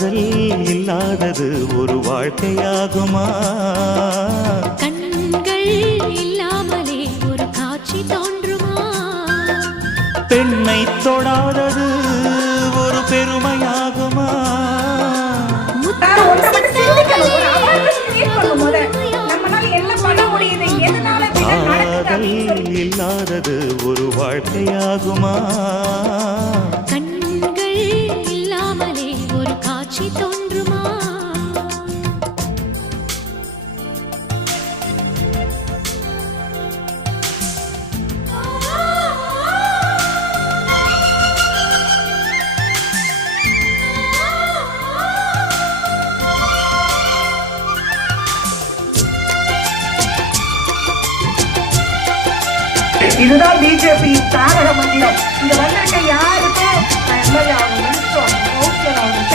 காதல் இல்லாதது ஒரு வாழ்க்கையாகுமா? கண்கள் இல்லாமலே ஒரு காட்சி தோன்றுமா? பெண்ணை தொடாதது ஒரு பெருமையாகுமா? காதல் இல்லாதது ஒரு வாழ்க்கையாகுமா? கண்கள் இல்லாமலே ஒரு காட்சி தோன்றுமா? இதுதான் பிஜேபி தாரக மந்திரம். இங்க வந்திருக்க யாருக்கும் எம்எல்ஏ ஆகணும், மினிஸ்டர் ஆகணும், கவுன்சிலர் ஆகணும்,